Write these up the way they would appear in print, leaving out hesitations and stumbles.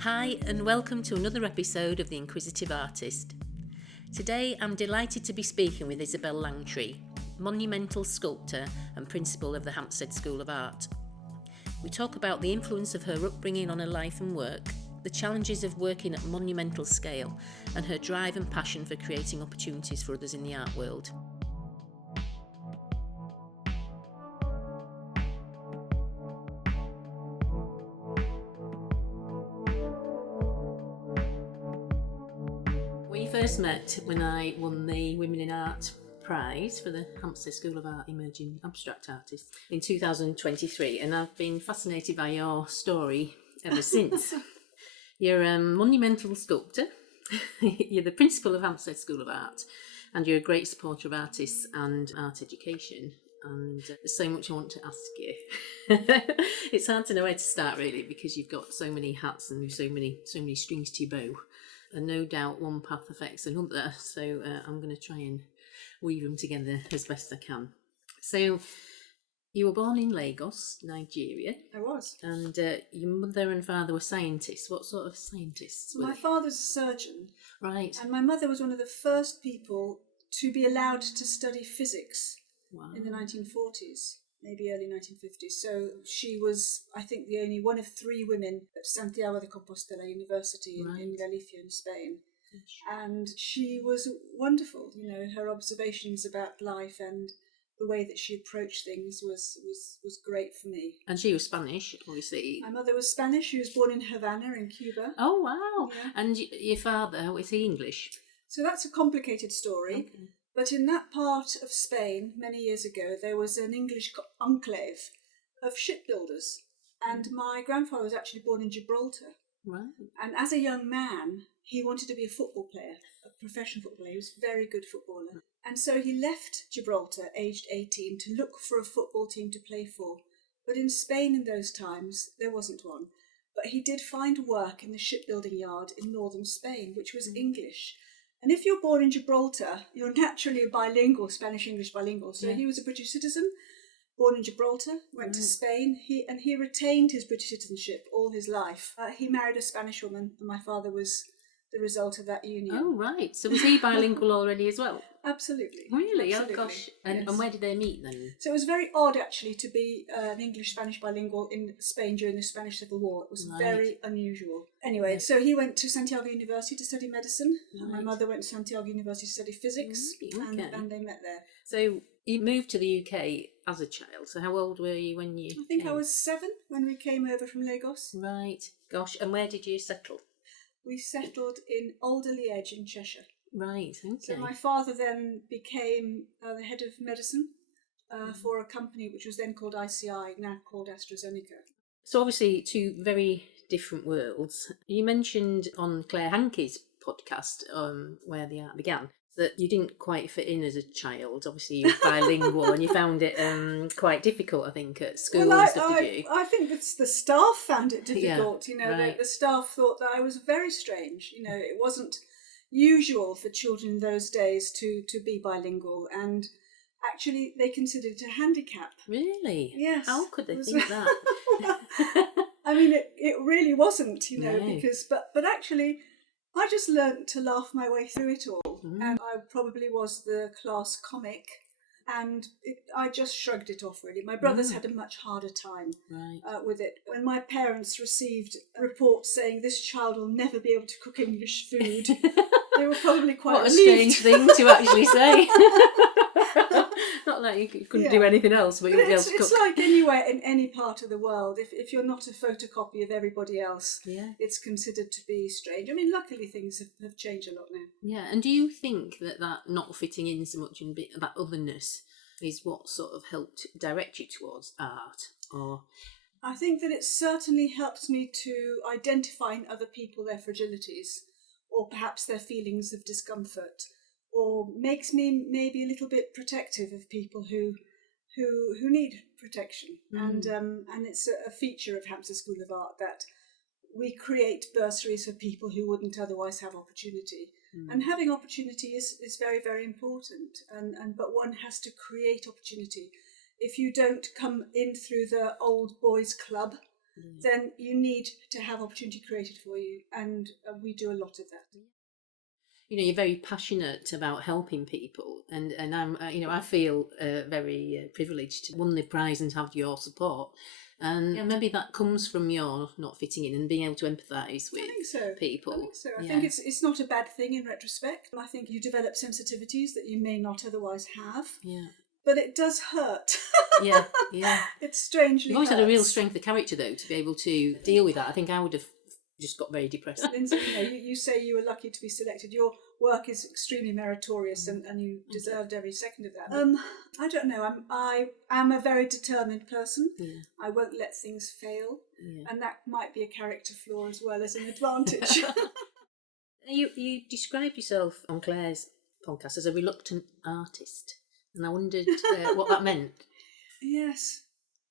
Hi and welcome to another episode of the Inquisitive Artist. Today I'm delighted to be speaking with Isabel Langtry, monumental sculptor and principal of the Hampstead School of Art. We talk about the influence of her upbringing on her life and work, the challenges of working at monumental scale, and her drive and passion for creating opportunities for others in the art world. We first met when I won the Women in Art prize for the Hampstead School of Art Emerging Abstract Artist in 2023, and I've been fascinated by your story ever since. You're a monumental sculptor, you're the principal of Hampstead School of Art, and you're a great supporter of artists and art education. And there's so much I want to ask you. It's hard to know where to start, really, because you've got so many hats and so many strings to your bow. And no doubt one path affects another, so I'm going to try and weave them together as best I can. So, you were born in Lagos, Nigeria. I was. And your mother and father were scientists. What sort of scientists were My they? father's a surgeon. Right. And my mother was one of the first people to be allowed to study physics in the 1940s, maybe early 1950s. So she was, I think, the only one of three women at Santiago de Compostela University in Galicia in Spain. And she was wonderful. You know, her observations about life and the way that she approached things was great for me. And she was Spanish, obviously. My mother was Spanish. She was born in Havana in Cuba. Oh, wow. Yeah. And your father, was he English? So that's a complicated story. Okay. But in that part of Spain, many years ago, there was an English enclave of shipbuilders. And my grandfather was actually born in Gibraltar. Right. And as a young man, he wanted to be a football player, a professional footballer. He was a very good footballer. And so he left Gibraltar, aged 18, to look for a football team to play for. But in Spain in those times, there wasn't one. But he did find work in the shipbuilding yard in northern Spain, which was English. And if you're born in Gibraltar, you're naturally a bilingual, Spanish-English bilingual. So he was a British citizen, born in Gibraltar, went to Spain, he retained his British citizenship all his life. He married a Spanish woman, and my father was the result of that union. Oh, right. So was he bilingual already as well? Absolutely. Really? Absolutely. Oh, gosh. And, Yes. and where did they meet then? So it was very odd, actually, to be an English-Spanish bilingual in Spain during the Spanish Civil War. It was very unusual. Anyway, so he went to Santiago University to study medicine, and my mother went to Santiago University to study physics, and they met there. So you moved to the UK as a child. So how old were you when you I think came? I was 7 when we came over from Lagos. Right. Gosh. And where did you settle? We settled in Alderley Edge in Cheshire. Right. Okay. So my father then became the head of medicine for a company which was then called ICI, now called AstraZeneca. So obviously two very different worlds. You mentioned on Claire Hankey's podcast, where the art began, that you didn't quite fit in as a child. Obviously you were bilingual and you found it quite difficult, I think, at school and stuff, did you? I think the staff found it difficult. Yeah, you know, right. the staff thought that I was very strange. You know, it wasn't usual for children in those days to be bilingual, and actually they considered it a handicap. Really? Yes. How could they think that? I mean, it really wasn't, you know, No. because but actually I just learnt to laugh my way through it all. And I probably was the class comic, and I just shrugged it off, really. My brothers had a much harder time with it. When my parents received a report saying this child will never be able to cook English food, they were probably quite What a relieved. strange thing to actually say. Not that you couldn't do anything else, but you'll be able to cook. It's like anywhere in any part of the world. If you're not a photocopy of everybody else, it's considered to be strange. I mean, luckily things have changed a lot now. Yeah, and do you think that not fitting in so much and that otherness is what sort of helped direct you towards art? Or I think that it certainly helps me to identify in other people their fragilities, or perhaps their feelings of discomfort, or makes me maybe a little bit protective of people who need protection. And it's a feature of Hampstead School of Art that we create bursaries for people who wouldn't otherwise have opportunity. And having opportunity is very, very important. But one has to create opportunity. If you don't come in through the old boys club, then you need to have opportunity created for you, and we do a lot of that. You know, you're very passionate about helping people, and I'm, you know, I feel very privileged to win the prize and have your support. And maybe that comes from your not fitting in and being able to empathise with people. I think so. I think it's not a bad thing in retrospect. I think you develop sensitivities that you may not otherwise have. Yeah. But it does hurt. Yeah. It strangely You've always hurts. had a real strength of character, though, to be able to deal with that. I think I would have just got very depressed. Lindsay, you know, you say you were lucky to be selected. Your work is extremely meritorious, and you deserved every second of that. I don't know. I am a very determined person. Yeah. I won't let things fail, and that might be a character flaw as well as an advantage. You describe yourself on Claire's podcast as a reluctant artist, and I wondered what that meant. Yes,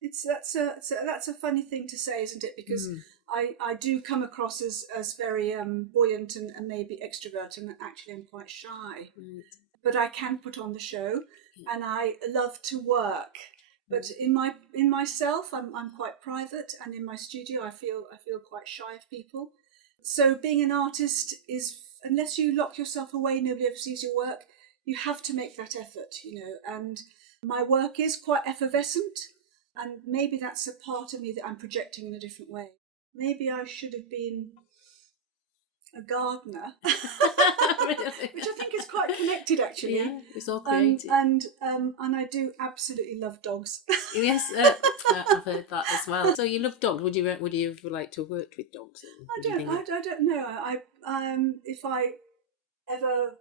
that's a funny thing to say, isn't it? Because I do come across as very buoyant and maybe extrovert, and actually I'm quite shy. But I can put on the show, and I love to work. But in myself, I'm quite private, and in my studio, I feel quite shy of people. So being an artist is, unless you lock yourself away, nobody ever sees your work. You have to make that effort, you know. And my work is quite effervescent, and maybe that's a part of me that I'm projecting in a different way. Maybe I should have been a gardener, which I think is quite connected, actually. Yeah, it's all creative. And I do absolutely love dogs. Yes, I've heard that as well. So you love dogs. Would you have liked to have worked with dogs? I don't know. If I ever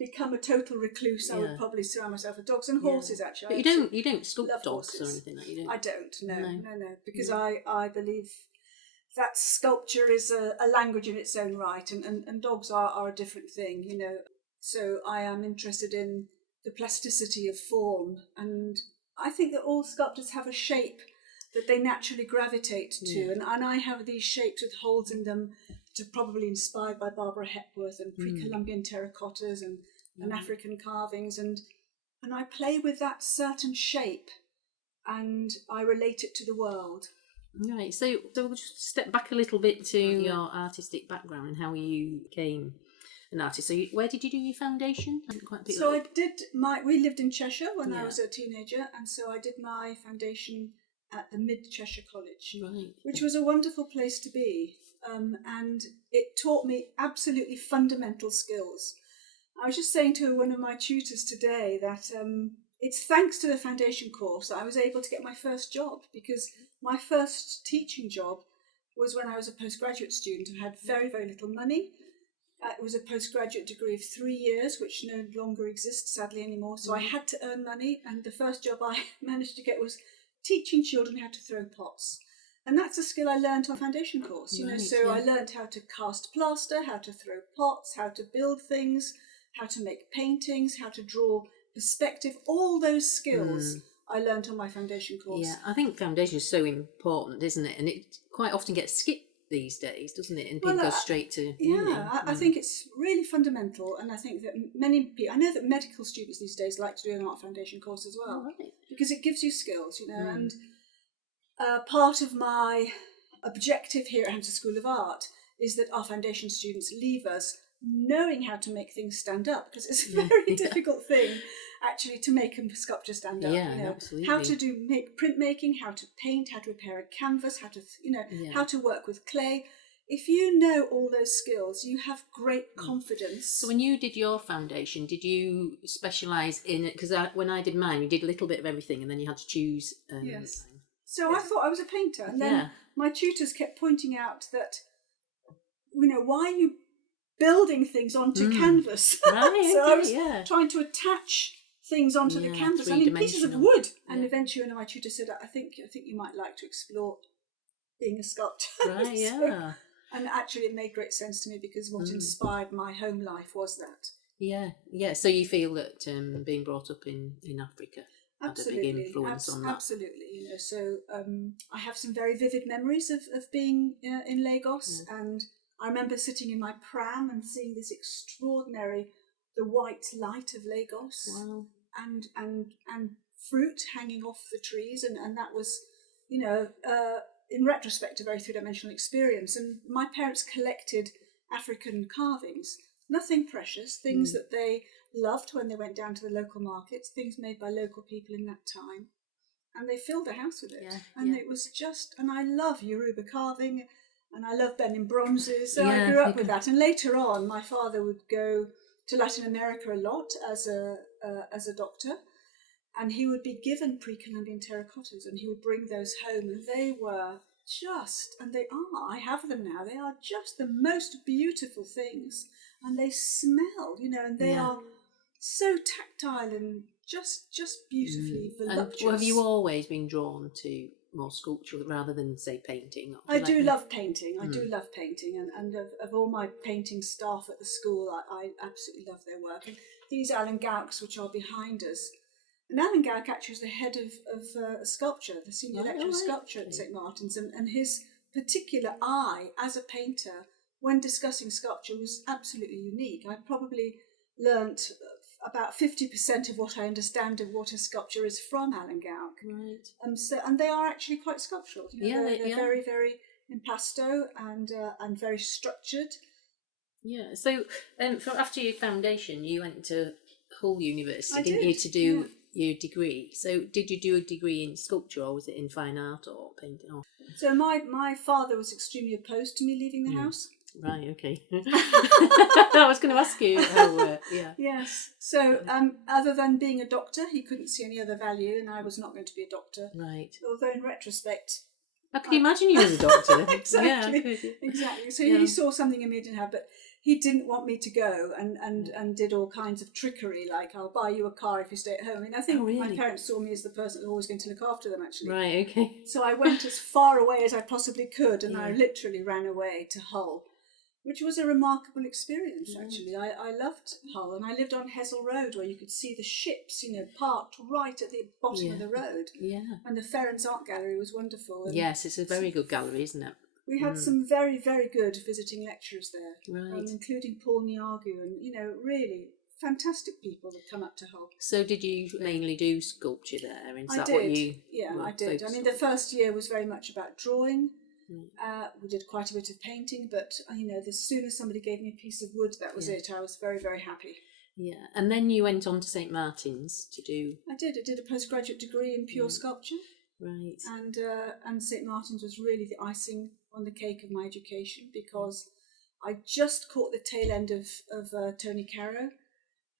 become a total recluse, I would probably surround myself with dogs and horses. Actually, but you don't sculpt dogs horses or anything like that. I don't. No. Because I believe that sculpture is a language in its own right, and dogs are a different thing, you know. So I am interested in the plasticity of form, and I think that all sculptors have a shape that they naturally gravitate to, and I have these shapes with holes in them that are probably inspired by Barbara Hepworth and pre-Columbian terracottas and African carvings, and I play with that certain shape, and I relate it to the world. Right, so we'll just step back a little bit to your artistic background and how you became an artist. So where did you do your foundation? We lived in Cheshire when I was a teenager, and so I did my foundation at the Mid Cheshire College, which was a wonderful place to be, and it taught me absolutely fundamental skills. I was just saying to one of my tutors today that it's thanks to the foundation course that I was able to get my first job, because my first teaching job was when I was a postgraduate student and had very, very little money. It was a postgraduate degree of 3 years, which no longer exists, sadly, anymore. So I had to earn money, and the first job I managed to get was teaching children how to throw pots. And that's a skill I learned on foundation course, you know. So I learned how to cast plaster, how to throw pots, how to build things, how to make paintings, how to draw perspective, all those skills I learned on my foundation course. Yeah, I think foundation is so important, isn't it? And it quite often gets skipped these days, doesn't it? And people go straight to I think it's really fundamental, and I think that many people, I know that medical students these days like to do an art foundation course as well, because it gives you skills, you know. And part of my objective here at Hampstead School of Art is that our foundation students leave us knowing how to make things stand up, because it's a very difficult thing actually to make a sculpture stand up. Yeah, you know, absolutely. how to do printmaking, how to paint, how to repair a canvas, how to how to work with clay. If you know all those skills, you have great confidence. So when you did your foundation, did you specialise in it? Because when I did mine, we did a little bit of everything, and then you had to choose. Yes. So I thought I was a painter, and then my tutors kept pointing out that, you know, why are you building things onto canvas? So I was trying to attach things onto the canvas, I mean pieces of wood. And eventually, one of my tutors said, I think you might like to explore being a sculptor. Right, yeah. And actually it made great sense to me, because what inspired my home life was that. Yeah. So you feel that being brought up in Africa had a big influence on that? Absolutely. You know, so I have some very vivid memories of being in Lagos, and I remember sitting in my pram and seeing this extraordinary, the white light of Lagos, and fruit hanging off the trees, and that was, you know, in retrospect, a very three-dimensional experience. And my parents collected African carvings, nothing precious, things that they loved when they went down to the local markets, things made by local people in that time. And they filled the house with it. It was just, and I love Yoruba carving, and I love bending bronzes. So I grew up with that. And later on, my father would go to Latin America a lot as a doctor, and he would be given pre-Columbian terracottas, and he would bring those home, and they were just, and they are, I have them now, they are just the most beautiful things, and they smell, and they are so tactile and just beautifully voluptuous. And have you always been drawn to more sculpture rather than, say, painting? I do love painting. I do love painting, and of all my painting staff at the school, I absolutely love their work. And these Alan Gauks, which are behind us, and Alan Gauk actually was the head of sculpture, the senior lecturer of sculpture at St Martin's, and his particular eye as a painter when discussing sculpture was absolutely unique. I probably learnt about 50% of what I understand of what a sculpture is from Alan Gauk. Right. And they are actually quite sculptural. They're very, very impasto and very structured. Yeah. So after your foundation, you went to Hull University, didn't did, you, to do your degree? So did you do a degree in sculpture, or was it in fine art or painting? So my father was extremely opposed to me leaving the house. Right, okay. I was going to ask you how, Yes. So other than being a doctor, he couldn't see any other value, and I was not going to be a doctor. Right. Although in retrospect, I could imagine you as a doctor. Exactly. Yeah, I could. Exactly. So he saw something in me I didn't have, but he didn't want me to go and did all kinds of trickery, like I'll buy you a car if you stay at home. I mean, I think my parents saw me as the person who was always going to look after them, actually. Right, okay. So I went as far away as I possibly could, and I literally ran away to Hull, which was a remarkable experience, actually. I loved Hull, and I lived on Hessel Road, where you could see the ships, parked right at the bottom of the road. Yeah. And the Ferrens Art Gallery was wonderful. And yes, it's a very good gallery, isn't it? we had some very, very good visiting lecturers there, Right. including Paul Niagu, and, really fantastic people that come up to Hull. So did you mainly do sculpture there? Is I that did. what you I did. I mean, the first year was very much about drawing. We did quite a bit of painting, but as soon as somebody gave me a piece of wood, that was it. I was very, very happy. Yeah, and then you went on to St Martin's to do. I did a postgraduate degree in pure sculpture. Right. And St Martin's was really the icing on the cake of my education, because I just caught the tail end of Tony Caro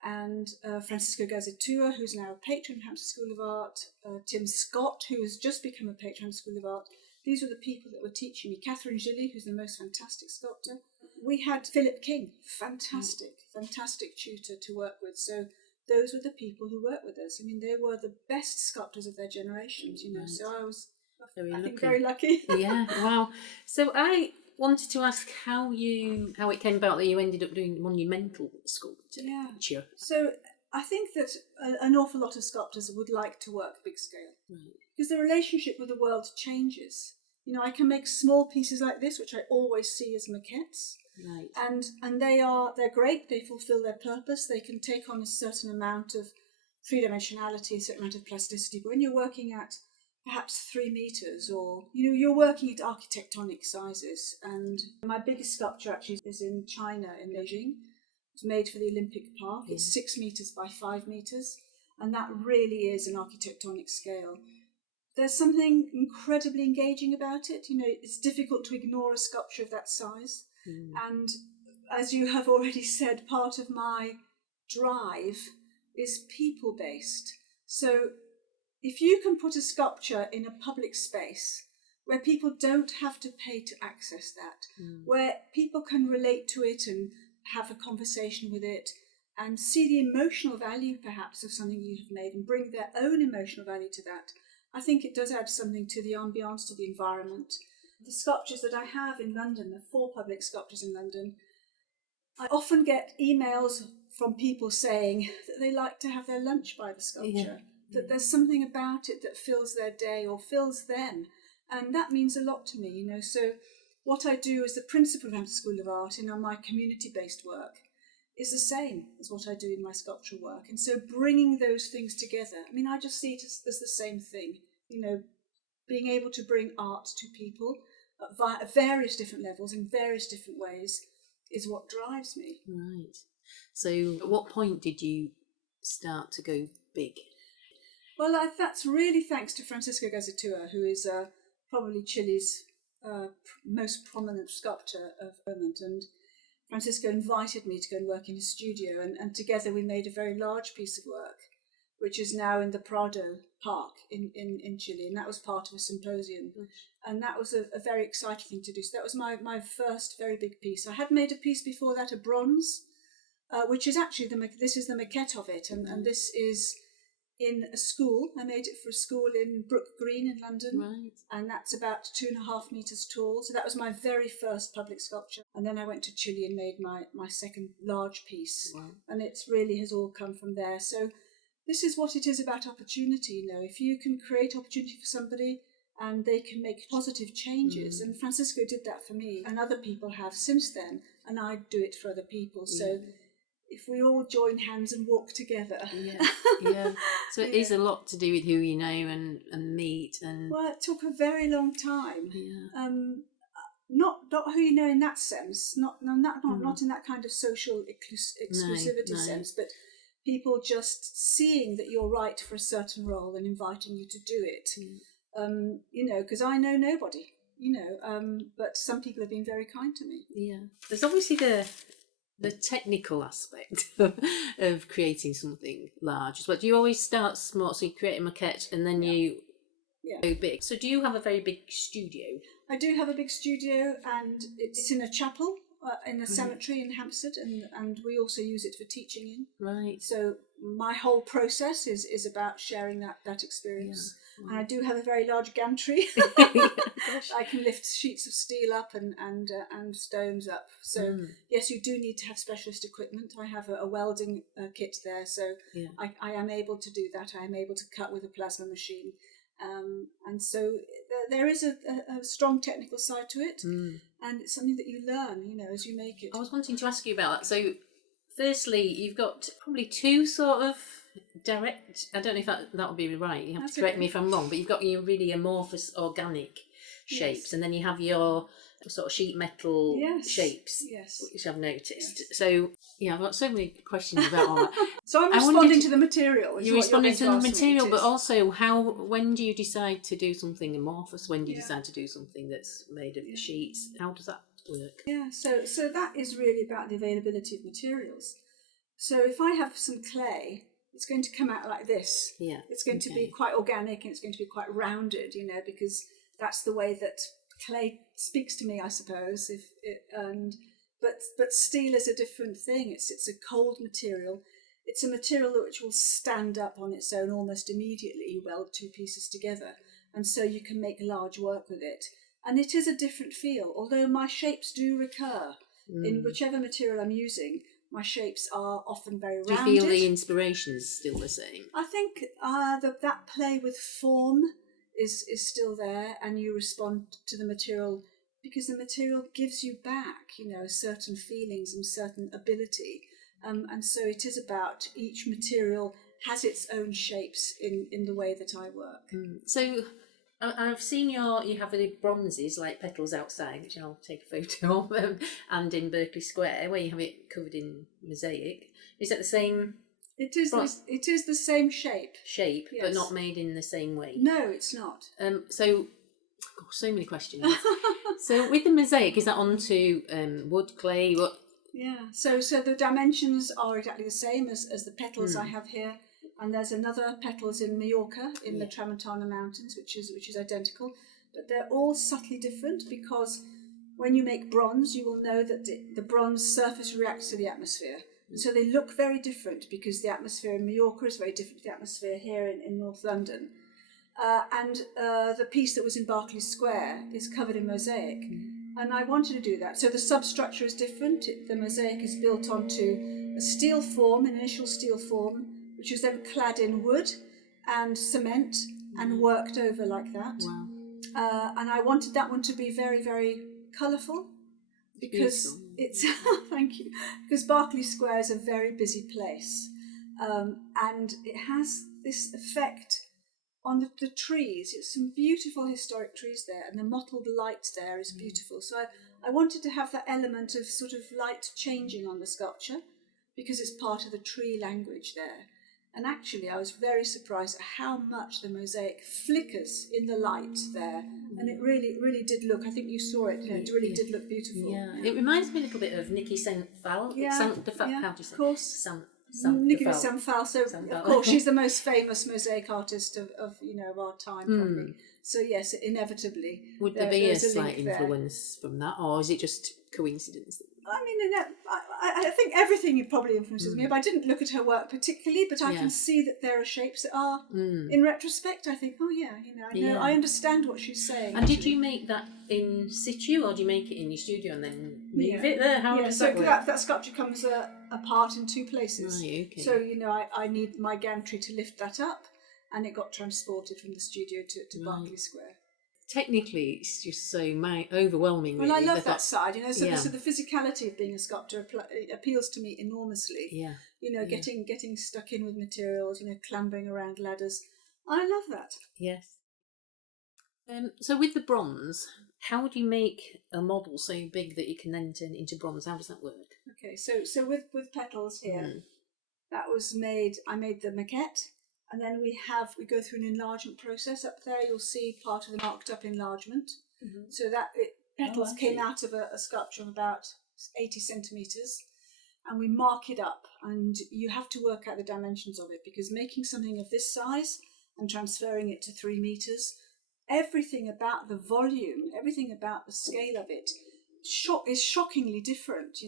and Francisco Gazetua, who's now a patron of Hampstead School of Art, Tim Scott, who has just become a patron of School of Art. These were the people that were teaching me. Catherine Gilly, who's the most fantastic sculptor. We had Philip King, fantastic tutor to work with. So those were the people who worked with us. I mean, they were the best sculptors of their generations, Right. So I was very lucky. Yeah, wow. So I wanted to ask how it came about that you ended up doing monumental sculpture. Yeah. So I think that an awful lot of sculptors would like to work big scale. Right. Because the relationship with the world changes. I can make small pieces like this, which I always see as maquettes. Right. And they're great, they fulfill their purpose, they can take on a certain amount of three-dimensionality, a certain amount of plasticity. But when you're working at perhaps 3 meters, or you're working at architectonic sizes. And my biggest sculpture actually is in China, in Beijing. It's made for the Olympic Park. It's 6 meters by 5 meters, and that really is an architectonic scale. There's something incredibly engaging about it. It's difficult to ignore a sculpture of that size. And as you have already said, part of my drive is people-based. So if you can put a sculpture in a public space where people don't have to pay to access that, where people can relate to it and have a conversation with it and see the emotional value perhaps of something you have made and bring their own emotional value to that, I think it does add something to the ambience, to the environment. The sculptures that I have in London, the 4 public sculptures in London, I often get emails from people saying that they like to have their lunch by the sculpture, that there's something about it that fills their day or fills them. And that means a lot to me, So what I do as the principal of Hampstead School of Art in my community-based work is the same as what I do in my sculptural work. And so bringing those things together, I mean, I just see it as the same thing, being able to bring art to people at various different levels in various different ways is what drives me. Right. So at what point did you start to go big? Well, that's really thanks to Francisco Gazatua, who is probably Chile's most prominent sculptor of the moment. And Francisco invited me to go and work in his studio, and together we made a very large piece of work, which is now in the Prado Park in Chile, and that was part of a symposium. And that was a very exciting thing to do. So that was my first very big piece. I had made a piece before that, a bronze, which is actually, this is the maquette of it, and this is in a school. I made it for a school in Brook Green in London, Right. and that's about 2.5 metres tall. So that was my very first public sculpture. And then I went to Chile and made my second large piece. Wow. And it really has all come from there. So this is what it is about opportunity. You know, if you can create opportunity for somebody and they can make positive changes, and Francisco did that for me, and other people have since then, and I do it for other people. So if we all join hands and walk together. Yeah. So it is a lot to do with who you know and meet. And Well, it took a very long time. yeah. Not who you know in that sense, not in that kind of social exclusivity No. sense, but people just seeing that you're right for a certain role and inviting you to do it. You know, because I know nobody, you know, but some people have been very kind to me. Yeah. There's obviously the technical aspect of creating something large. But do you always start small, so you create a maquette and then you go big? So do you have a very big studio? I do have a big studio, and it's in a chapel in a cemetery in Hampstead, and we also use it for teaching in. Right. So my whole process is about sharing that experience. Yeah. And I do have a very large gantry. I can lift sheets of steel up and stones up. So yes, you do need to have specialist equipment. I have a welding kit there, so I am able to do that. I am able to cut with a plasma machine. And so there is a strong technical side to it, and it's something that you learn, you know, as you make it. I was wanting to ask you about that. So firstly, you've got probably two sort of direct, I don't know if that would be right, you have to correct me if I'm wrong, but you've got your really amorphous organic shapes, and then you have your sort of sheet metal shapes, which I've noticed. So I've got so many questions about all that. So I'm responding to the material. You're responding to the material, but also when do you decide to do something amorphous? When do you decide to do something that's made of sheets? How does that work? Yeah, so that is really about the availability of materials. So if I have some clay, it's going to come out like this. Yeah. It's going to be quite organic, and it's going to be quite rounded, you know, because that's the way that clay speaks to me, I suppose. But steel is a different thing. It's a cold material. It's a material which will stand up on its own almost immediately. You weld two pieces together, and so you can make large work with it. And it is a different feel, although my shapes do recur in whichever material I'm using. My shapes are often very rounded. Do you feel the inspiration is still the same? I think that play with form is still there, and you respond to the material because the material gives you back, you know, certain feelings and certain ability. And so it is about each material has its own shapes in the way that I work. So I've seen you have the bronzes like petals outside, which I'll take a photo of, and in Berkeley Square where you have it covered in mosaic. Is that the same? It is the same shape. Shape, yes. But not made in the same way. No, it's not. So many questions. So with the mosaic, is that onto wood, clay? What? Yeah. So the dimensions are exactly the same as the petals I have here. And there's another petals in Mallorca, in the Tramontana Mountains, which is identical. But they're all subtly different because when you make bronze, you will know that the bronze surface reacts to the atmosphere. And so they look very different because the atmosphere in Mallorca is very different to the atmosphere here in North London. And the piece that was in Berkeley Square is covered in mosaic. And I wanted to do that. So the substructure is different. The mosaic is built onto a steel form, an initial steel form, which is then clad in wood and cement and worked over like that. Wow. And I wanted that one to be very, very colourful because it's thank you, because Berkeley Square is a very busy place, and it has this effect on the trees, it's some beautiful historic trees there, and the mottled light there is beautiful. So I wanted to have that element of sort of light changing on the sculpture, because it's part of the tree language there. And actually, I was very surprised at how much the mosaic flickers in the light there. And it really did look, I think you saw it, it really did look beautiful. Yeah, it reminds me a little bit of Nikki St-Phal. Yeah, How do you say? of course. Nikki Nikki St-Phal. So, of course, she's the most famous mosaic artist of our time, probably. So, yes, inevitably. Would there be a slight influence from that, or is it just coincidence? I mean, I think everything probably influences me, but I didn't look at her work particularly, but I can see that there are shapes that are, in retrospect, I think, oh yeah, I understand what she's saying. And did you make that in situ, or do you make it in your studio and then move it there? How does that work? That sculpture comes apart in two places. Right, okay. So, I need my gantry to lift that up, and it got transported from the studio to Berkeley Square. Technically, it's just so overwhelming. Well, really, I love that side, so the physicality of being a sculptor appeals to me enormously. Yeah. Getting stuck in with materials, clambering around ladders. I love that. Yes. So with the bronze, how do you make a model so big that you can then turn it into bronze? How does that work? Okay, so with petals here, that was I made the maquette. And then we go through an enlargement process. Up there you'll see part of the marked up enlargement. So that petals came out of a sculpture of about 80 centimetres, and we mark it up, and you have to work out the dimensions of it, because making something of this size and transferring it to 3 metres, everything about the volume, everything about the scale of it is shockingly different,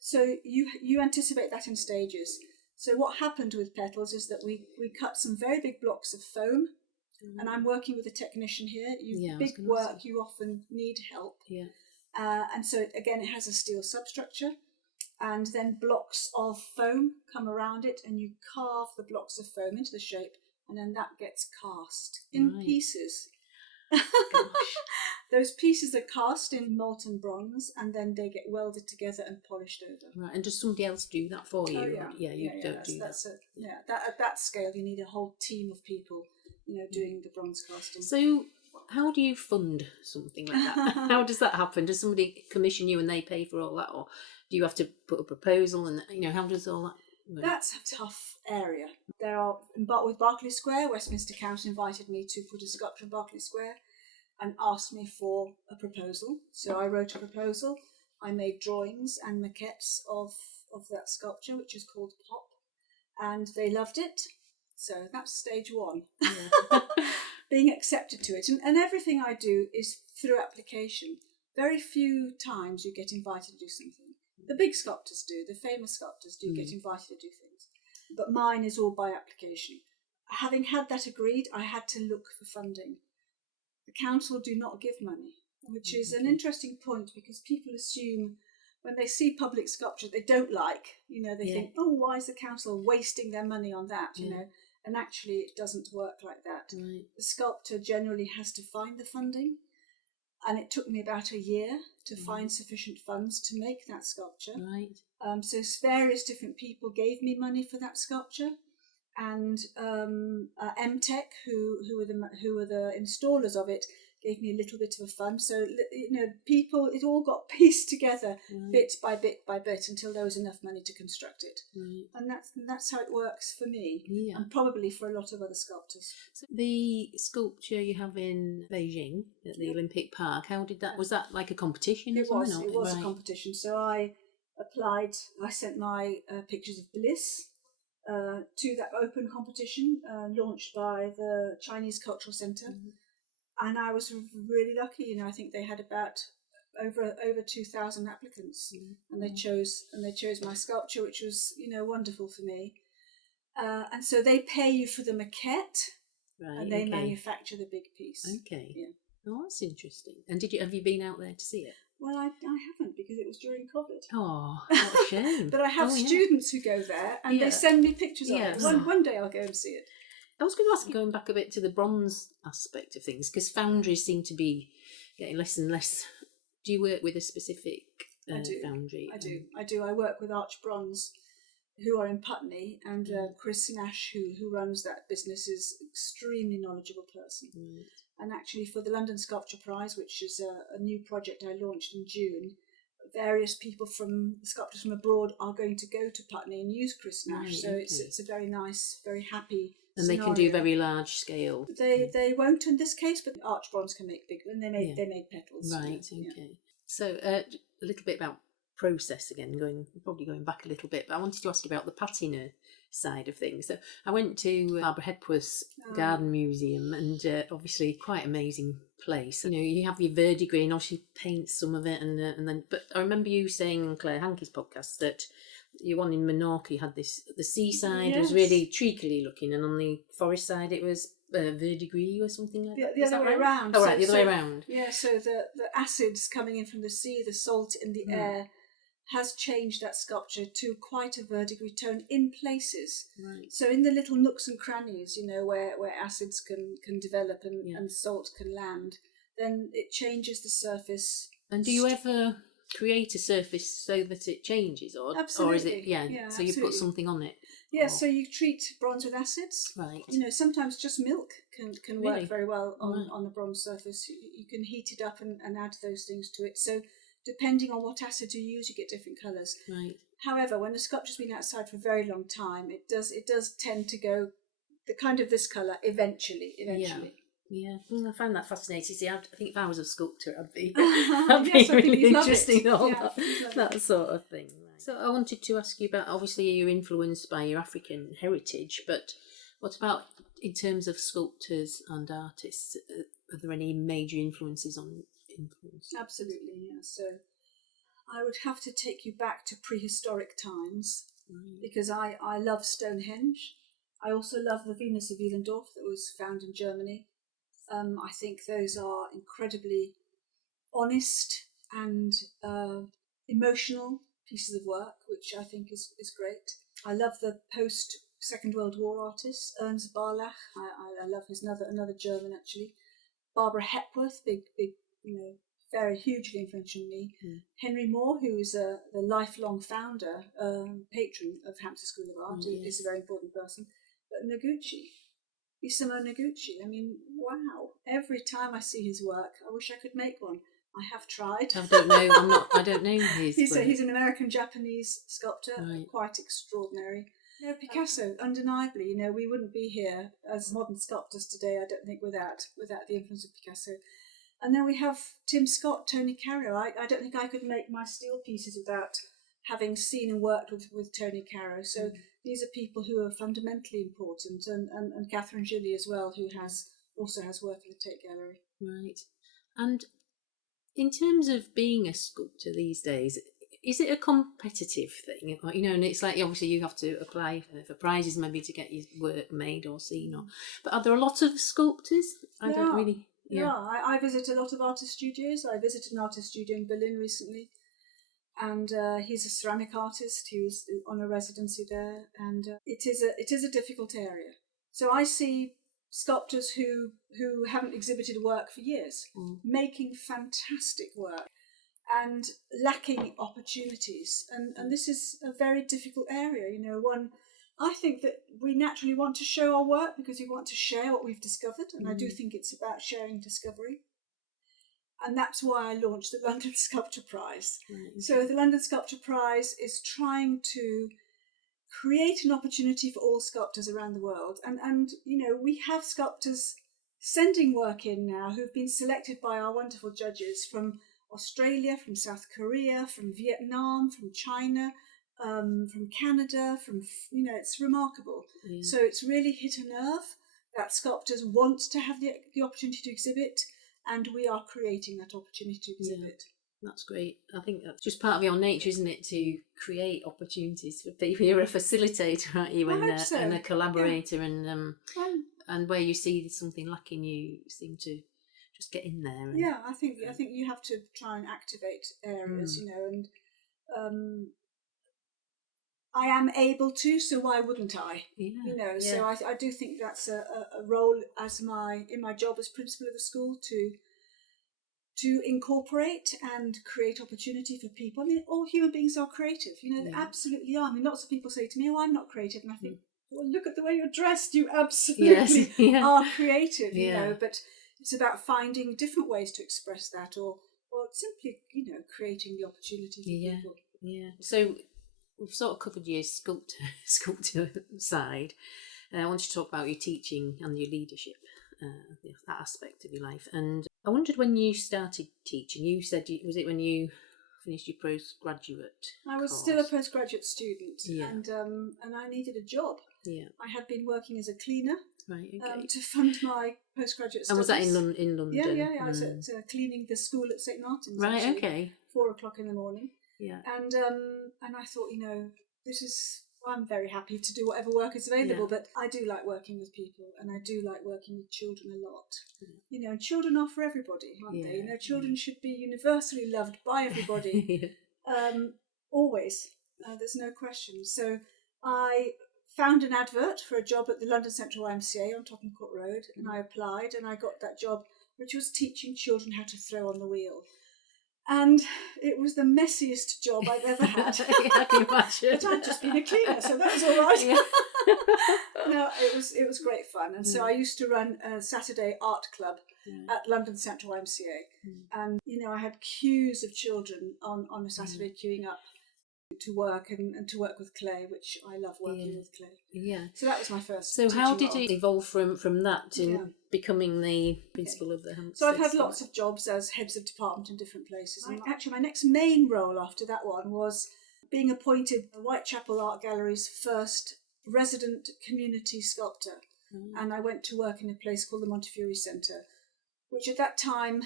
So you anticipate that in stages. So what happened with petals is that we cut some very big blocks of foam, and I'm working with a technician here. Big work, you often need help. Yeah. And so again, it has a steel substructure, and then blocks of foam come around it, and you carve the blocks of foam into the shape, and then that gets cast in pieces. Those pieces are cast in molten bronze, and then they get welded together and polished over. Right, and does somebody else do that for you? Oh, You don't do that. At that scale, you need a whole team of people, doing the bronze casting. So, how do you fund something like that? How does that happen? Does somebody commission you and they pay for all that, or do you have to put a proposal? And how does all that work? That's a tough area. With Berkeley Square, Westminster Council invited me to put a sculpture in Berkeley Square, and asked me for a proposal. So I wrote a proposal. I made drawings and maquettes of that sculpture, which is called Pop, and they loved it. So that's stage one, being accepted to it. And everything I do is through application. Very few times you get invited to do something. The big sculptors do, the famous sculptors do get invited to do things. But mine is all by application. Having had that agreed, I had to look for funding. The council do not give money, which is an interesting point, because people assume when they see public sculpture they don't like, they think, oh, why is the council wasting their money on that, and actually it doesn't work like that. Right. The sculptor generally has to find the funding, and it took me about a year to find sufficient funds to make that sculpture. Right. So various different people gave me money for that sculpture. And MTech, who were the installers of it, gave me a little bit of a fund. So people, it all got pieced together bit by bit by bit until there was enough money to construct it. And that's how it works for me, and probably for a lot of other sculptors. So the sculpture you have in Beijing at the Olympic Park, how did that? Was that like a competition? It was a competition. So I sent my pictures of bliss to that open competition launched by the Chinese Cultural Centre, and I was really lucky. I think they had about over 2,000 applicants, and they chose my sculpture, which was wonderful for me. And so they pay you for the maquette, and they manufacture the big piece. Okay. Yeah. Oh, that's interesting. And have you been out there to see it? Well, I haven't, because it was during COVID. Oh, what a shame. But I have students who go there, and they send me pictures of it. One day I'll go and see it. I was going to ask you, going back a bit to the bronze aspect of things, because foundries seem to be getting less and less. Do you work with a specific foundry? I do. I work with Arch Bronze, who are in Putney, and Chris Nash, who runs that business, is extremely knowledgeable person. And actually for the London Sculpture Prize, which is a new project I launched in June, various people sculptors from abroad are going to go to Putney and use Chris Nash. It's a very nice, very happy And scenario. they can do very large scale. They won't in this case, but arch bronze can make big, and they make petals. Right, okay. So a little bit about process again, probably going back a little bit, but I wanted to ask you about the patina side of things. So I went to Barbara Hepworth's Garden Museum, and obviously quite amazing place. You know, you have your verdigris, and she paints some of it, and then. But I remember you saying on Claire Hankey's podcast that your one in Menorca, you had the seaside was really treacly looking, and on the forest side it was verdigris or something like that. The other way around. Oh, right, the other way around. Yeah, so the acids coming in from the sea, the salt in the air, has changed that sculpture to quite a verdigris tone in places. Right. So in the little nooks and crannies, you know, where acids can develop and salt can land, then it changes the surface. And do you ever create a surface so that it changes, or is it so you put something on it? Yeah, so you treat bronze with acids. Right. You know, sometimes just milk can work very well on the bronze surface. You can heat it up and add those things to it. So depending on what acid you use, you get different colours. Right. However, when the sculpture's been outside for a very long time, it does tend to go the kind of this colour eventually. Yeah, I find that fascinating. See, I think if I was a sculptor, I'd be yes, really interested in all that sort of thing. Right. So I wanted to ask you about, obviously you're influenced by your African heritage, but what about in terms of sculptors and artists? Are there any major influences on influence? Absolutely, yeah. So I would have to take you back to prehistoric times, because I love Stonehenge. I also love the Venus of Willendorf that was found in Germany. I think those are incredibly honest and emotional pieces of work, which I think is great. I love the post-Second World War artists, Ernst Barlach. I love another German actually. Barbara Hepworth, big, you know, very hugely influential on me. Henry Moore, who is the lifelong founder, patron of Hampstead School of Art, is a very important person. But Noguchi, Isamu Noguchi, I mean, wow. Every time I see his work, I wish I could make one. I have tried. I don't know. I don't know his work. He's an American-Japanese sculptor, quite extraordinary. You know, Picasso, undeniably, you know, we wouldn't be here as modern sculptors today, I don't think, without the influence of Picasso. And then we have Tim Scott, Tony Caro. I don't think I could make my steel pieces without having seen and worked with Tony Caro. So these are people who are fundamentally important, and Catherine Gilly as well, who also has work in the Tate Gallery. Right. And in terms of being a sculptor these days, is it a competitive thing? You know, and it's like obviously you have to apply for prizes maybe to get your work made or seen, but are there a lot of sculptors? I visit a lot of artist studios. I visited an artist studio in Berlin recently, and he's a ceramic artist. He was on a residency there, and it is a difficult area. So I see sculptors who haven't exhibited work for years, making fantastic work and lacking opportunities, and this is a very difficult area. You know, I think that we naturally want to show our work because we want to share what we've discovered, and I do think it's about sharing discovery. And that's why I launched the London Sculpture Prize. Right. So the London Sculpture Prize is trying to create an opportunity for all sculptors around the world. And you know, we have sculptors sending work in now who've been selected by our wonderful judges from Australia, from South Korea, from Vietnam, from China, from Canada, it's remarkable. Yeah. So it's really hit a nerve that sculptors want to have the opportunity to exhibit, and we are creating that opportunity to exhibit. Yeah, that's great. I think that's just part of your nature, isn't it, to create opportunities for people. You're a facilitator, aren't you, and a collaborator, and where you see something lacking, you seem to just get in there. I think you have to try and activate areas, you know, and I am able to, so why wouldn't I? Yeah, you know, so I do think that's a role in my job as principal of the school to incorporate and create opportunity for people. I mean, all human beings are creative, they absolutely are. I mean, lots of people say to me, "Oh, I'm not creative," and I think, well, look at the way you're dressed. You absolutely are creative, but it's about finding different ways to express that, or simply, creating the opportunity for people. Yeah. So we've sort of covered your sculptor side. I want you to talk about your teaching and your leadership, that aspect of your life. And I wondered, when you started teaching, you said, was it when you finished your postgraduate I was course? still a postgraduate student, and I needed a job. Yeah. I had been working as a cleaner, right, okay. To fund my postgraduate studies. And was that in London? Yeah. I was cleaning the school at St Martin's. Right, actually, okay. 4:00 in the morning. Yeah. And I thought, I'm very happy to do whatever work is available, but I do like working with people, and I do like working with children a lot. And children are for everybody, aren't they? Children should be universally loved by everybody, always. There's no question. So I found an advert for a job at the London Central YMCA on Tottenham Court Road, and I applied, and I got that job, which was teaching children how to throw on the wheel. And it was the messiest job I've ever had. I can imagine. But I'd just been a cleaner, so that was all right. No, it was great fun. And so I used to run a Saturday art club at London Central YMCA. And, I had queues of children on a Saturday queuing up to work and to work with clay, which I love working with clay. Yeah. So that was my first. So how did it evolve from that to becoming the principal of the Hampstead? So I've had lots of jobs as heads of department in different places. And actually, my next main role after that one was being appointed Whitechapel Art Gallery's first resident community sculptor. And I went to work in a place called the Montefiore Centre, which at that time,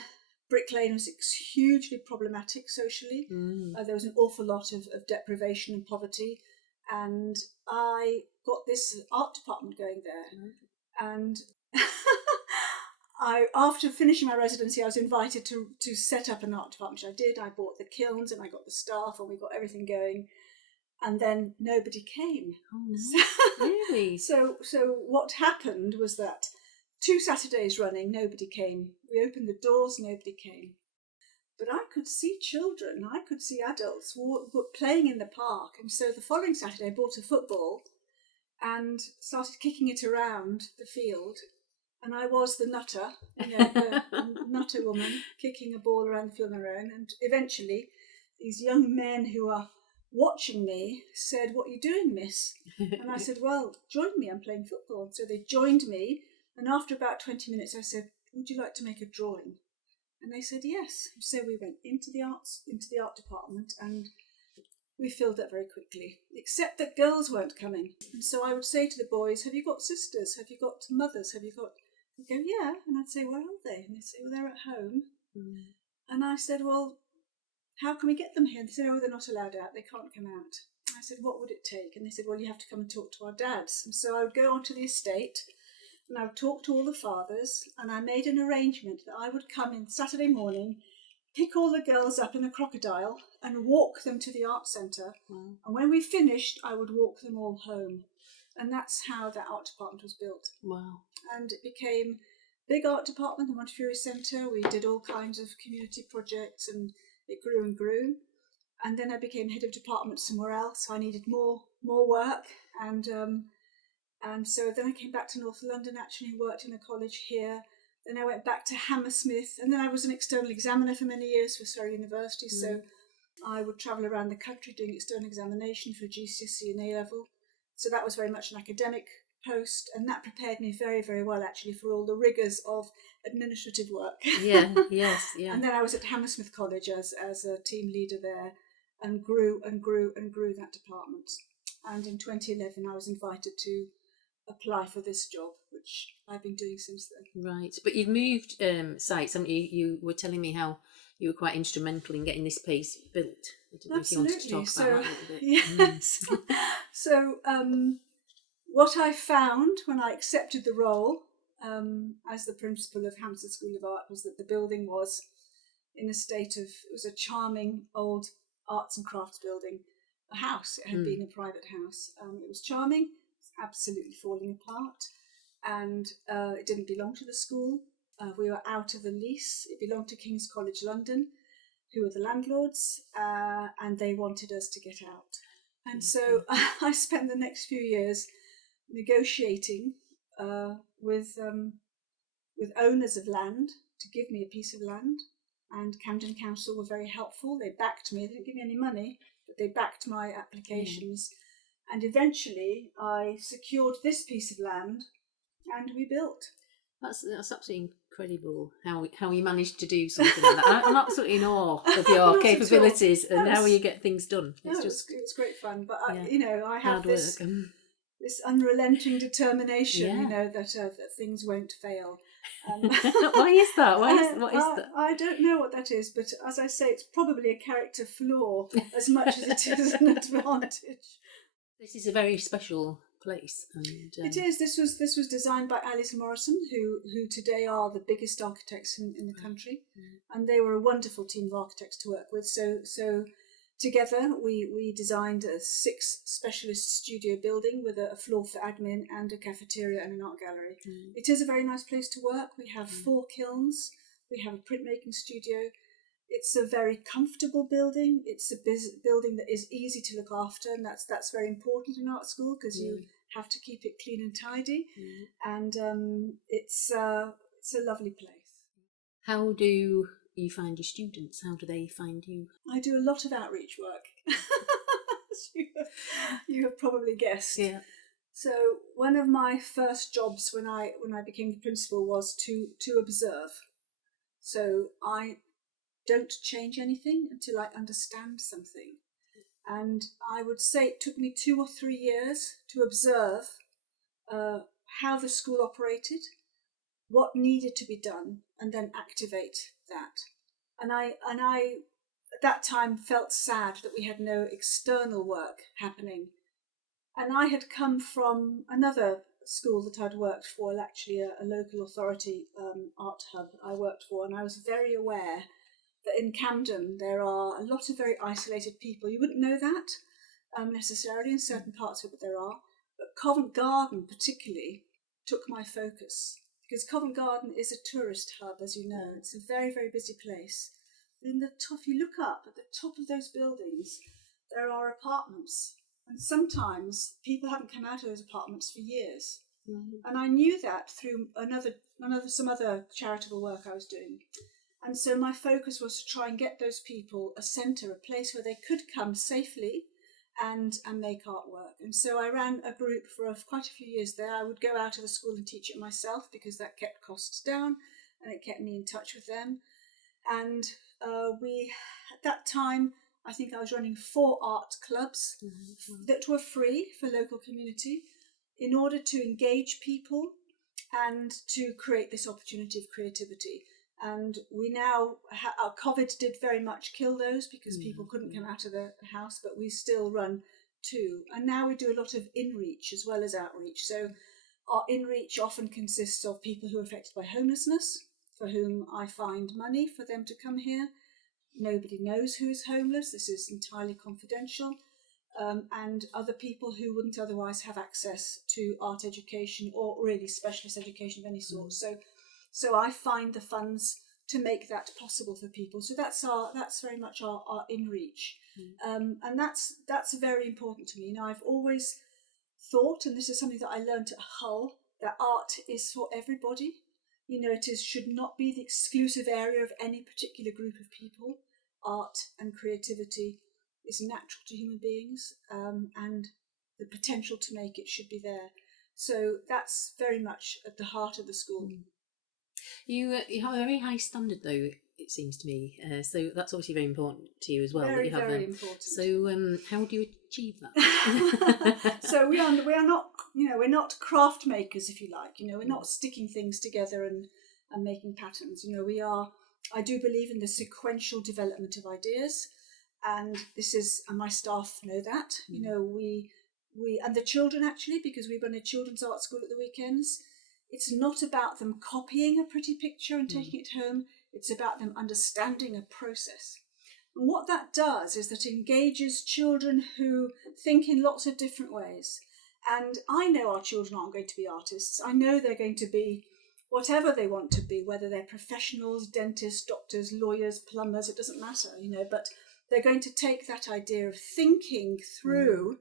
Brick Lane was hugely problematic socially. There was an awful lot of deprivation and poverty, and I got this art department going there. And after finishing my residency, I was invited to set up an art department, which I did. I bought the kilns and I got the staff and we got everything going, and then nobody came. Oh, no. Really? So what happened was that 2 Saturdays running, nobody came. We opened the doors, nobody came. But I could see children, I could see adults playing in the park. And so the following Saturday, I bought a football and started kicking it around the field. And I was the nutter, the nutter woman, kicking a ball around the field on her own. And eventually, these young men who are watching me said, "What are you doing, miss?" And I said, "Well, join me, I'm playing football." So they joined me. And after about 20 minutes, I said, "Would you like to make a drawing?" And they said yes. So we went into the art department, and we filled up very quickly, except that girls weren't coming. And so I would say to the boys, "Have you got sisters? Have you got mothers? Have you got..." They'd go, "Yeah." And I'd say, "Where are they?" And they'd say, "Well, they're at home." And I said, "Well, how can we get them here?" And they said, "Oh, they're not allowed out. They can't come out." And I said, "What would it take?" And they said, "Well, you have to come and talk to our dads." And so I would go onto the estate, and I would talk to all the fathers, and I made an arrangement that I would come in Saturday morning, pick all the girls up in a crocodile and walk them to the art centre. And when we finished, I would walk them all home. And that's how that art department was built. Wow. And it became a big art department, the Montefiore Centre. We did all kinds of community projects, and it grew and grew. And then I became head of department somewhere else. So I needed more work, and so then I came back to North London, actually worked in a college here. Then I went back to Hammersmith, and then I was an external examiner for many years for Surrey University. So I would travel around the country doing external examination for GCSE and A-level. So that was very much an academic post, and that prepared me very, very well, actually, for all the rigours of administrative work. Yeah. And then I was at Hammersmith College as a team leader there, and grew and grew and grew that department. And in 2011, I was invited to apply for this job, which I've been doing since then. Right, but you've moved sites, haven't you? You were telling me how you were quite instrumental in getting this place built. I don't know if you wanted to talk about that a little bit. Yes. So what I found when I accepted the role as the principal of Hampstead School of Art was that the building was in a state of, it was a charming old arts and crafts building, a house. It had been a private house. It was charming, absolutely falling apart, and it didn't belong to the school. We were out of the lease. It belonged to King's College London, who were the landlords, and they wanted us to get out. And so I spent the next few years negotiating with owners of land to give me a piece of land. And Camden Council were very helpful. They backed me. They didn't give me any money, but they backed my applications. And eventually I secured this piece of land and we built. That's absolutely incredible how you managed to do something like that. I'm absolutely in awe of your capabilities and how you get things done. It's great fun. But I have hard this unrelenting determination, that things won't fail. Why is that? What is that? I don't know what that is, but as I say, it's probably a character flaw as much as it is an advantage. This is a very special place. And, it is. This was designed by Alice Morrison, who today are the biggest architects in the country, and they were a wonderful team of architects to work with. So together we designed a 6 specialist studio building with a floor for admin and a cafeteria and an art gallery. It is a very nice place to work. We have 4 kilns. We have a printmaking studio. It's a very comfortable building. It's a building that is easy to look after, and that's very important in art school because you have to keep it clean and tidy. And it's a lovely place. How do you find your students? How do they find you? I do a lot of outreach work. As you have probably guessed. Yeah. So one of my first jobs when I became the principal was to observe. So I don't change anything until I understand something. And I would say it took me 2 or 3 years to observe how the school operated, what needed to be done, and then activate that. And I at that time felt sad that we had no external work happening. And I had come from another school that I'd worked for, actually a local authority art hub I worked for, and I was very aware that in Camden there are a lot of very isolated people. You wouldn't know that necessarily in certain parts of it, but there are. But Covent Garden particularly took my focus, because Covent Garden is a tourist hub, as you know. It's a very, very busy place. But if you look up at the top of those buildings, there are apartments. And sometimes people haven't come out of those apartments for years. And I knew that through some other charitable work I was doing. And so my focus was to try and get those people a centre, a place where they could come safely and make artwork. And so I ran a group for quite a few years there. I would go out of the school and teach it myself because that kept costs down and it kept me in touch with them. And at that time, I think I was running 4 art clubs that were free for local community in order to engage people and to create this opportunity of creativity. And we now, COVID did very much kill those because people couldn't come out of the house, but we still run 2. And now we do a lot of in-reach as well as outreach. So our in-reach often consists of people who are affected by homelessness, for whom I find money for them to come here. Nobody knows who is homeless. This is entirely confidential. And other people who wouldn't otherwise have access to art education or really specialist education of any sort. So I find the funds to make that possible for people. So that's very much our in-reach. And that's very important to me. Now, I've always thought, and this is something that I learned at Hull, that art is for everybody. Should not be the exclusive area of any particular group of people. Art and creativity is natural to human beings, and the potential to make it should be there. So that's very much at the heart of the school. You have a very high standard, though, it seems to me. So that's obviously very important to you as well. Very, that you have very important. So how do you achieve that? So we are not, we're not craft makers, if you like. We're not sticking things together and making patterns. I do believe in the sequential development of ideas, and and my staff know that. We and the children actually, because we run a children's art school at the weekends. It's not about them copying a pretty picture and taking it home. It's about them understanding a process. And what that does is that engages children who think in lots of different ways. And I know our children aren't going to be artists. I know they're going to be whatever they want to be, whether they're professionals, dentists, doctors, lawyers, plumbers, it doesn't matter, but they're going to take that idea of thinking through,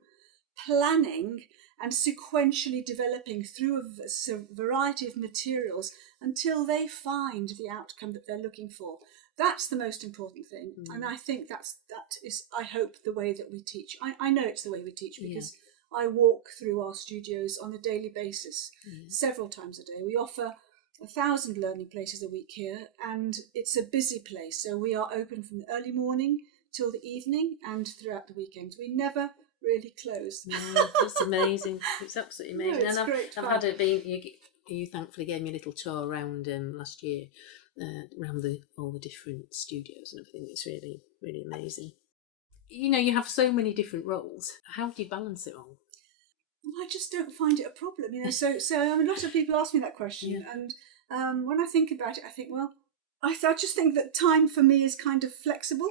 planning, and sequentially developing through a variety of materials until they find the outcome that they're looking for. That's the most important thing. And I think that is, I hope, the way that we teach. I know it's the way we teach because I walk through our studios on a daily basis, several times a day. We offer 1,000 learning places a week here, and it's a busy place. So we are open from the early morning till the evening and throughout the weekends. We never really close. No, it's amazing. It's absolutely amazing. No, it's and great I've fun. had you thankfully gave me a little tour around last year, around all the different studios and everything. It's really, really amazing. You have so many different roles. How do you balance it all? Well, I just don't find it a problem, So a lot of people ask me that question, and when I think about it, I think, well, I just think that time for me is kind of flexible.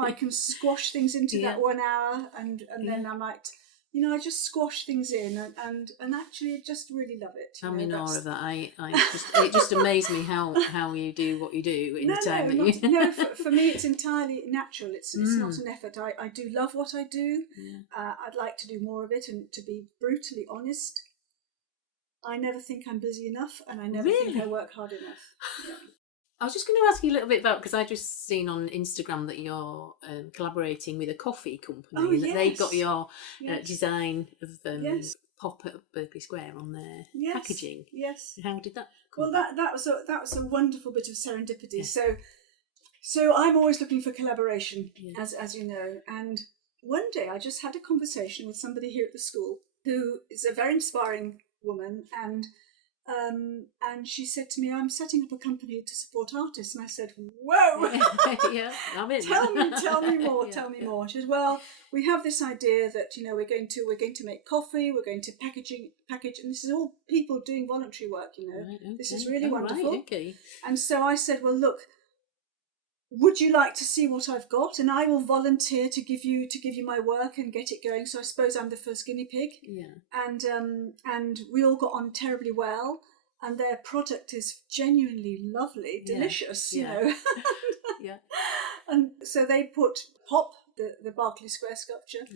I can squash things into that 1 hour, and then I might, I just squash things in, and actually just really love it. Tell me more of that. It just amazed me how you do what you do in the time that you. No, for me it's entirely natural. It's not an effort. I do love what I do. I'd like to do more of it, and to be brutally honest, I never think I'm busy enough, and I never think I work hard enough. Yeah. I was just going to ask you a little bit about, because I just seen on Instagram that you're collaborating with a coffee company, and that they've got your design of pop at Berkeley Square on their packaging. Yes. How did that come Well, that was a wonderful bit of serendipity. Yeah. So I'm always looking for collaboration, as you know. And one day I just had a conversation with somebody here at the school who is a very inspiring woman, and she said to me, "I'm setting up a company to support artists." And I said, "Whoa, I'm in. Tell me more. Tell me more." She said, "Well, we have this idea that we're going to make coffee. We're going to package, and this is all people doing voluntary work. Right, okay. This is really wonderful." Right, okay. And so I said, "Well, look, would you like to see what I've got? And I will volunteer to give you my work and get it going." So I suppose I'm the first guinea pig. Yeah. And we all got on terribly well. And their product is genuinely lovely, delicious, Yeah. And so they put Pop, the Berkeley Square sculpture,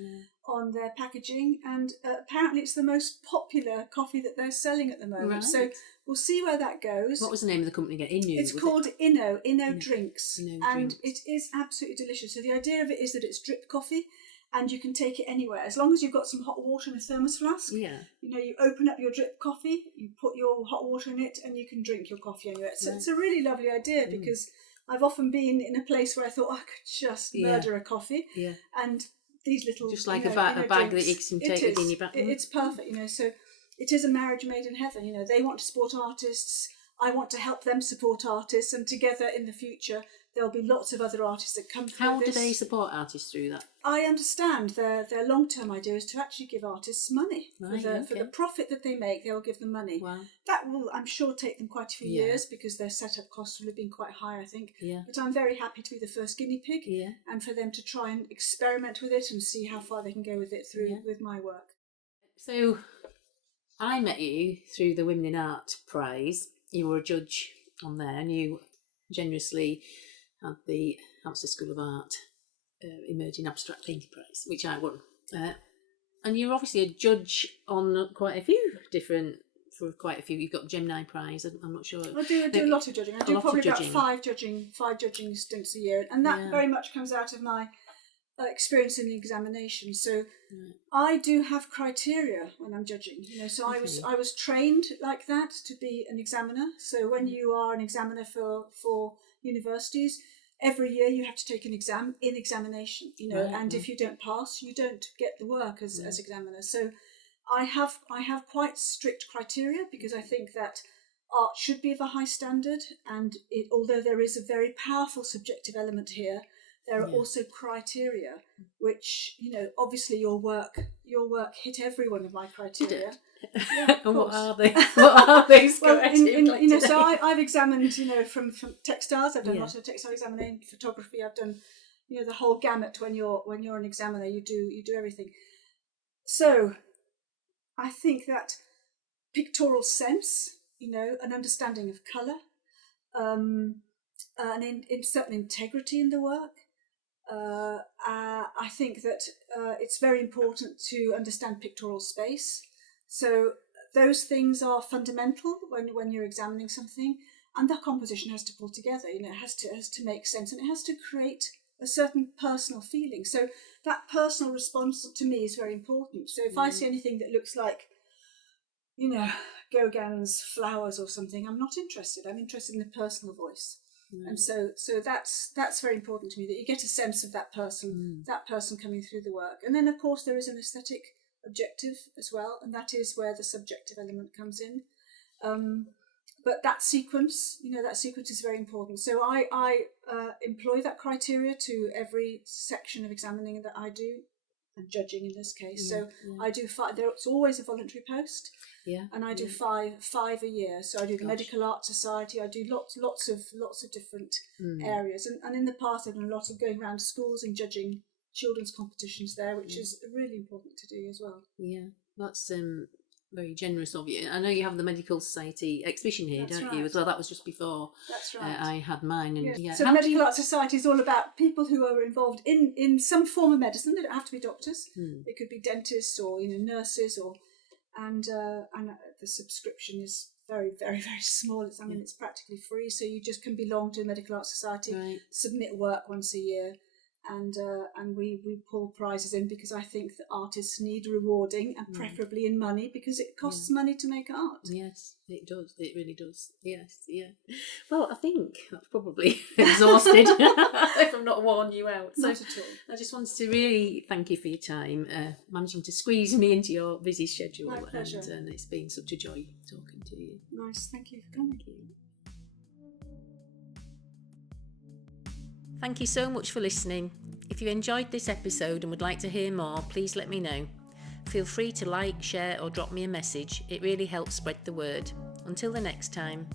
on their packaging, and apparently it's the most popular coffee that they're selling at the moment. Right. So we'll see where that goes. What was the name of the company again? It's called Inno Drinks, and it is absolutely delicious. So the idea of it is that it's drip coffee, and you can take it anywhere as long as you've got some hot water in a thermos flask. Yeah. You open up your drip coffee, you put your hot water in it, and you can drink your coffee anywhere. So it's a really lovely idea, because I've often been in a place where I thought, I could just murder a coffee. Yeah. And these little, just like a bag drinks, that you can take within your back. It's perfect, So it is a marriage made in heaven. They want to support artists. I want to help them support artists, and together in the future there'll be lots of other artists that come through. How do they support artists through that? I understand their long-term idea is to actually give artists money. For the profit that they make, they'll give them money. Wow. That will, I'm sure, take them quite a few years, because their setup costs will have been quite high, I think. Yeah. But I'm very happy to be the first guinea pig, and for them to try and experiment with it and see how far they can go with it with my work. So I met you through the Women in Art Prize. You were a judge on there, and you generously had the Hampstead School of Art Emerging Abstract Painting Prize, which I won. And you're obviously a judge on quite a few. You've got Gemini Prize. I'm not sure. I do a lot of judging. I do probably about five judging stints a year, and that very much comes out of my experience in the examination. So I do have criteria when I'm judging. So I was trained like that to be an examiner. So when you are an examiner for universities, every year you have to take an exam in examination, and if you don't pass, you don't get the work as examiner. So I have quite strict criteria, because I think that art should be of a high standard, and although there is a very powerful subjective element here, there are also criteria which, obviously your work hit every one of my criteria. And what are they? What are those criteria? So I've examined, from textiles. I've done a lot of textile examining, photography. I've done, the whole gamut. When you're an examiner, you do everything. So I think that pictorial sense an understanding of colour, and in certain integrity in the work. I think that it's very important to understand pictorial space. So those things are fundamental when you're examining something, and that composition has to pull together. It has to make sense, and it has to create a certain personal feeling. So that personal response to me is very important. So if I see anything that looks like, Gauguin's flowers or something, I'm not interested. I'm interested in the personal voice. And so that's very important to me, that you get a sense of that person coming through the work. And then, of course, there is an aesthetic objective as well, and that is where the subjective element comes in. But that sequence is very important. So I employ that criteria to every section of examining that I do, and judging in this case. I do 5. There's always a voluntary post. And I do five a year. So I do the Medical Art Society. I do lots of different areas. And in the past, I've done a lot of going around schools and judging children's competitions there, which is really important to do as well. Yeah, that's very generous of you. I know you have the Medical Society exhibition here, don't you, as well? That was just before I had mine. And So the Medical Art Society is all about people who are involved in some form of medicine. They don't have to be doctors. They could be dentists or nurses, and the subscription is very, very, very small. It's practically free. So you just can belong to the Medical Art Society, submit work once a year. And we pull prizes in because I think that artists need rewarding, and preferably in money, because it costs money to make art. Yes, it does. It really does. Yes, yeah. Well, I think that's probably exhausted if I'm not worn you out. So Not at all. I just wanted to really thank you for your time, managing to squeeze me into your busy schedule. My pleasure. And it's been such a joy talking to you. Nice, thank you for coming. Thank you so much for listening. If you enjoyed this episode and would like to hear more, please let me know. Feel free to like, share or drop me a message. It really helps spread the word. Until the next time.